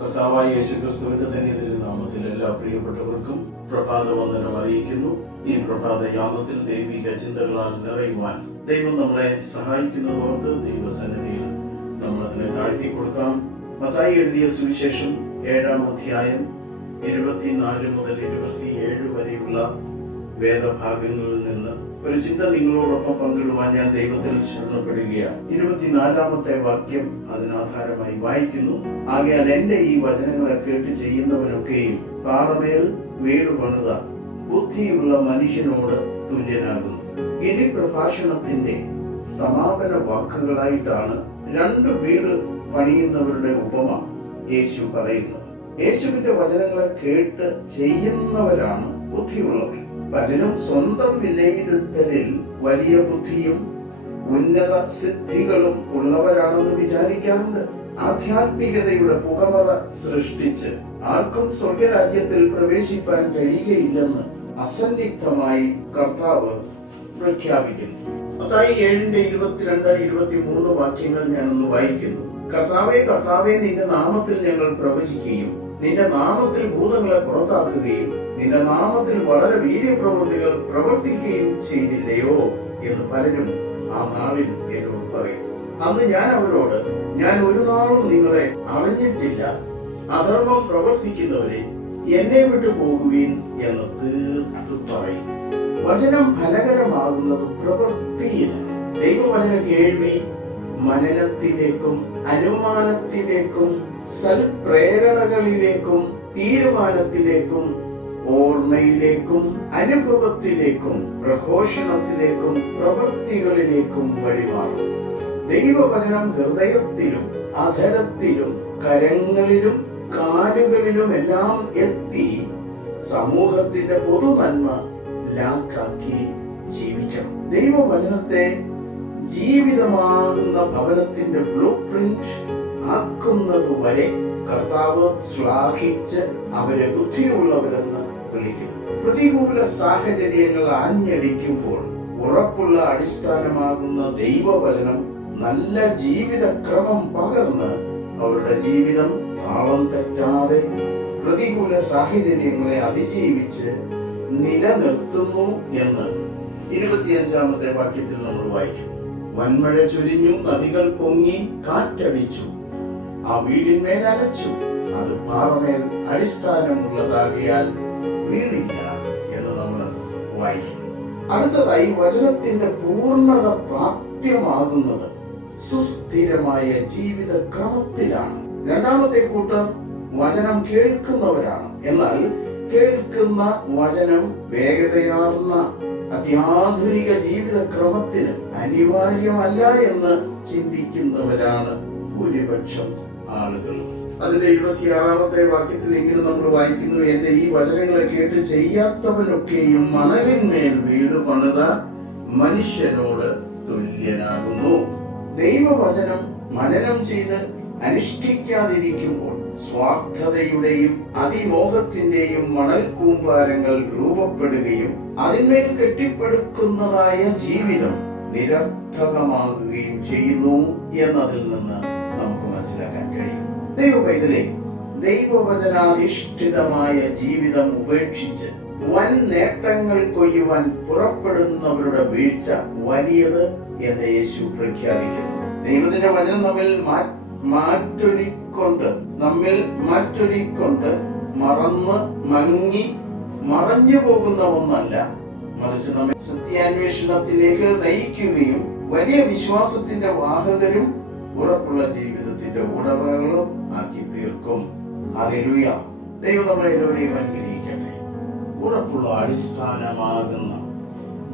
കർത്താവായ യേശുക്രിസ്തുവിന്റെ നാമത്തിൽ എല്ലാ പ്രിയപ്പെട്ടവർക്കും പ്രഭാത വന്ദനം അറിയിക്കുന്നു. ഈ പ്രഭാത യാമത്തിൽ ദൈവിക ചിന്തകളാൽ നിറയുവാൻ ദൈവം നമ്മളെ സഹായിക്കുന്നതോർത്ത് ദൈവസന്നിധിയിൽ നമ്മൾ അതിനെ താഴ്ത്തി കൊടുക്കാം മത്തായി എഴുതിയ സുവിശേഷം ഏഴാം അധ്യായം ഇരുപത്തിനാല് മുതൽ ഇരുപത്തിയേഴ് വരെയുള്ള വേദഭാഗങ്ങളിൽ നിന്ന് ഒരു ചിന്ത നിങ്ങളോടൊപ്പം പങ്കിടുവാൻ ഞാൻ ദൈവത്തിൽ ശരണപ്പെടുകയാണ് ഇരുപത്തിനാലാമത്തെ വാക്യം അതിനാധാരമായി വായിക്കുന്നു. ആകയാൽ എന്റെ ഈ വചനങ്ങളെ കേട്ട് ചെയ്യുന്നവനൊക്കെയും പാറമേൽ വീട് പണിത ബുദ്ധിയുള്ള മനുഷ്യനോട് തുല്യനാകുന്നു. ഗിരി പ്രഭാഷണത്തിന്റെ സമാപന വാക്കുകളായിട്ടാണ് രണ്ട് വീട് പണിയുന്നവരുടെ ഉപമ യേശു പറയുന്നത്. യേശുവിന്റെ വചനങ്ങളെ കേട്ട് ചെയ്യുന്നവരാണ് ബുദ്ധിയുള്ളവർ. പലരും സ്വന്തം വിലയിരുത്തലിൽ വലിയ ബുദ്ധിയും ഉന്നത സിദ്ധികളും ഉള്ളവരാണെന്ന് വിചാരിക്കാറുണ്ട്. ആധ്യാത്മികതയുടെ പുകമറ സൃഷ്ടിച്ച് ആർക്കും സ്വർഗരാജ്യത്തിൽ പ്രവേശിപ്പാൻ കഴിയുകയില്ലെന്ന് അസന്നിഗ്ധമായി കർത്താവ് പ്രഖ്യാപിക്കുന്നു. അതായി ഏഴിന്റെ ഇരുപത്തിരണ്ട് ഇരുപത്തിമൂന്ന് വാക്യങ്ങൾ ഞാനൊന്ന് വായിക്കുന്നു. കർത്താവെ കർത്താവെ നിന്റെ നാമത്തിൽ ഞങ്ങൾ പ്രവചിക്കുകയും നിന്റെ നാമത്തിൽ ഭൂതങ്ങളെ പുറത്താക്കുകയും നിന്റെ നാമത്തിൽ വളരെ വീര്യപ്രവൃത്തികൾ പ്രവർത്തിക്കുകയും ചെയ്തില്ലയോ എന്ന് പലരും ആ നാളിൽ എന്നോട് പറയും. അന്ന് ഞാൻ അവരോട് ഞാൻ ഒരു നാളും നിങ്ങളെ അറിഞ്ഞിട്ടില്ല. അധർമ്മം പ്രവർത്തിക്കുന്നവരെ എന്നെ വിട്ടു പോകുവീൻ എന്ന് തീർത്തു പറയും. വചനം ഫലകരമാകുന്നത് പ്രവൃത്തിയിലാണ് ദൈവവചന കേൾവി മനനത്തിലേക്കും അനുമാനത്തിലേക്കും സൽപ്രേരണകളിലേക്കും തീരുമാനത്തിലേക്കും ഓർമ്മയിലേക്കും അനുഭവത്തിലേക്കും പ്രഘോഷണത്തിലേക്കും പ്രവൃത്തികളിലേക്കും വഴിമാറും. ദൈവവചനം ഹൃദയത്തിലും അധരത്തിലും കരങ്ങളിലും കാലുകളിലും എല്ലാം എത്തി സമൂഹത്തിന്റെ പൊതു നന്മ ലാക്കാക്കി ജീവിക്കണം. ദൈവവചനത്തെ ജീവിതമാകുന്ന ഭവനത്തിന്റെ ബ്ലൂ പ്രിന്റ് ആക്കുന്നത് വരെ കർത്താവ് ശ്ലാഘിച്ച് അവരെ ബുദ്ധിയുള്ളവരെന്ന് വിളിക്കുന്നു. പ്രതികൂല സാഹചര്യങ്ങൾ ആഞ്ഞടിക്കുമ്പോൾ ഉറപ്പുള്ള അടിസ്ഥാനമാകുന്ന ദൈവവചനം നല്ല ജീവിതക്രമം പകർന്ന് അവരുടെ ജീവിതം താളം തെറ്റാതെ പ്രതികൂല സാഹചര്യങ്ങളെ അതിജീവിച്ച് നിലനിർത്തുന്നു എന്ന് ഇരുപത്തിയഞ്ചാമത്തെ വാക്യത്തിൽ നമ്മൾ വായിക്കും. വൻമഴ ചൊരിഞ്ഞു നദികൾ പൊങ്ങി കാറ്റടിച്ചു. ആ വീടിന്മേൽ അലച്ചു. അത് പാറമേൽ അടിസ്ഥാനമുള്ളതാകിയാൽ വീണില്ല എന്ന് നമ്മൾ വായിക്കും അടുത്തതായി വചനത്തിന്റെ പൂർണത പ്രാപ്യമാകുന്നത് സുസ്ഥിരമായ ജീവിത ക്രമത്തിലാണ് രണ്ടാമത്തെ കൂട്ടർ വചനം കേൾക്കുന്നവരാണ്. എന്നാൽ കേൾക്കുന്ന വചനം വേഗതയാർന്ന അത്യാധുനിക ജീവിത ക്രമത്തിന് അനിവാര്യമല്ല എന്ന് ചിന്തിക്കുന്നവരാണ് ഭൂരിപക്ഷം. ആളുകൾ അതിന്റെ ഇരുപത്തിയാറാമത്തെ വാക്യത്തിൽ ഇങ്ങനെ നമ്മൾ വായിക്കുന്നു എന്റെ ഈ വചനങ്ങളെ കേട്ട് ചെയ്യാത്തവനൊക്കെയും മണലിന്മേൽ വീട് പണിത മനുഷ്യനോട് തുല്യനാകുന്നു. ദൈവവചനം മനനം ചെയ്ത് അനുഷ്ഠിക്കാതിരിക്കുമ്പോൾ സ്വാർത്ഥതയുടെയും അതിമോഹത്തിന്റെയും മണൽ കൂമ്പാരങ്ങൾ രൂപപ്പെടുകയും അതിന്മേൽ കെട്ടിപ്പടുക്കുന്നതായ ജീവിതം നിരർത്ഥകമാകുകയും ചെയ്യുന്നു എന്നതിൽ നിന്ന് മനസ്സിലാക്കാൻ കഴിയും. ദൈവ പൈതലെ ദൈവവചനാധിഷ്ഠിതമായ ജീവിതം ഉപേക്ഷിച്ച് വൻ നേട്ടങ്ങൾ കൊയ്യുവാൻ പുറപ്പെടുന്നവരുടെ വീഴ്ച വലിയത് എന്ന് യേശു പ്രഖ്യാപിക്കുന്നു. ദൈവത്തിന്റെ വചനം നമ്മിൽ മാറ്റൊരിക്കൊണ്ട് നമ്മിൽ മാറ്റൊലിക്കൊണ്ട് മറന്ന് മങ്ങി മറഞ്ഞു പോകുന്ന ഒന്നല്ല. മറിച്ച് നമ്മെ സത്യാന്വേഷണത്തിലേക്ക് നയിക്കുകയും വലിയ വിശ്വാസത്തിന്റെ വാഹകരും ഉറപ്പുള്ള ജീവിതത്തിന്റെ ഉടമകളും ആക്കി തീർക്കും. ഹല്ലേലൂയ. ദൈവം നമ്മളെ എല്ലാവരെയും അനുഗ്രഹിക്കട്ടെ. ഉറപ്പുള്ള അടിസ്ഥാനമാകുന്ന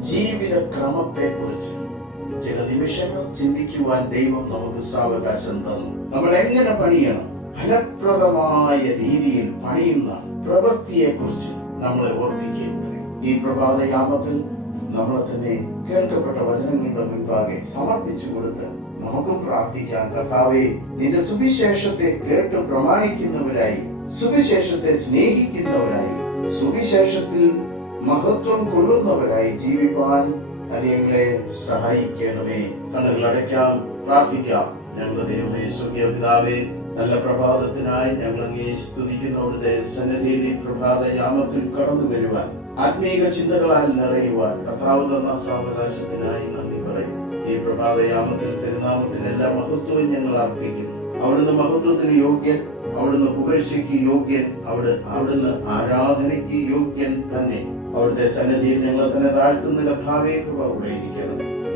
ജീവിത ക്രമത്തെ കുറിച്ച് ചില നിമിഷങ്ങൾ ചിന്തിക്കുവാൻ ദൈവം നമുക്ക് സാവകാശം തന്നു. നമ്മൾ എങ്ങനെ പണിയണം? ഫലപ്രദമായ രീതിയിൽ പണിയുന്ന പ്രവൃത്തിയെ കുറിച്ച് നമ്മളെ ഓർപ്പിക്കേണ്ടത് ഈ പ്രഭാതയാമത്തിൽ നമ്മളെ തന്നെ കേൾക്കപ്പെട്ട വചനങ്ങളുടെ മുൻപാകെ സമർപ്പിച്ചു കൊടുത്ത് നമുക്കും പ്രാർത്ഥിക്കാം. കർത്താവെ നിന്റെ സുവിശേഷത്തെ കേട്ട് പ്രമാണിക്കുന്നവരായി സുവിശേഷത്തെ സ്നേഹിക്കുന്നവരായി സുവിശേഷത്തിൽ മഹത്വം കൊള്ളുന്നവരായി ജീവിപ്പാൻ അനിയങ്ങളെ സഹായിക്കണമേ. കണ്ണുകൾ അടയ്ക്കാം പ്രാർത്ഥിക്കാം. ഞങ്ങളുടെ ദൈവമേ സ്വർഗീയ പിതാവേ നല്ല പ്രഭാതത്തിനായി ഞങ്ങൾ അങ്ങേ സ്തുതിക്കുന്ന അവിടുത്തെ സന്നിധിയിൽ ഈ പ്രഭാത യാമത്തിൽ കടന്നു വരുവാൻ ആത്മീക ചിന്തകളാൽ നിറയുവാൻ കഥാവ് തന്ന സാവകാശത്തിനായി നന്ദി ഈ പ്രഭാതയാമത്തിൽ തിരുനാമത്തിന് എല്ലാ മഹത്വവും ഞങ്ങൾ അർപ്പിക്കുന്നു അവിടുന്ന് മഹത്വത്തിന് യോഗ്യൻ അവിടുന്ന് പുകഴ്ചയ്ക്ക് യോഗ്യൻ അവിടെ അവിടുന്ന് ആരാധനയ്ക്ക് യോഗ്യൻ തന്നെ. അവിടുത്തെ സന്നിധിയിൽ ഞങ്ങൾ തന്നെ താഴ്ത്തുന്ന കഥാവേ കൃപ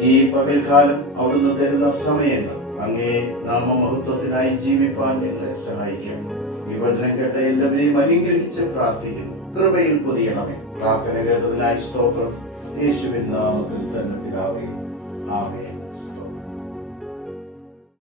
ഈ പകൽക്കാലം അവിടുന്ന് തരുന്ന സമയങ്ങൾ അങ്ങേ നാമ മഹത്വത്തിനായി ജീവിപ്പാൻ ഞങ്ങളെ സഹായിക്കണം ഈ വചനം കേട്ട എല്ലാവരെയും അനുഗ്രഹിച്ച് പ്രാർത്ഥിക്കുന്നു. കൃപയിൽ പൊതിയണമേ. പ്രാർത്ഥന കേട്ടതിനായി സ്തോത്രം. യേശുവിൻ നാമത്തിൽ തന്നെ പിതാവേ. Amen.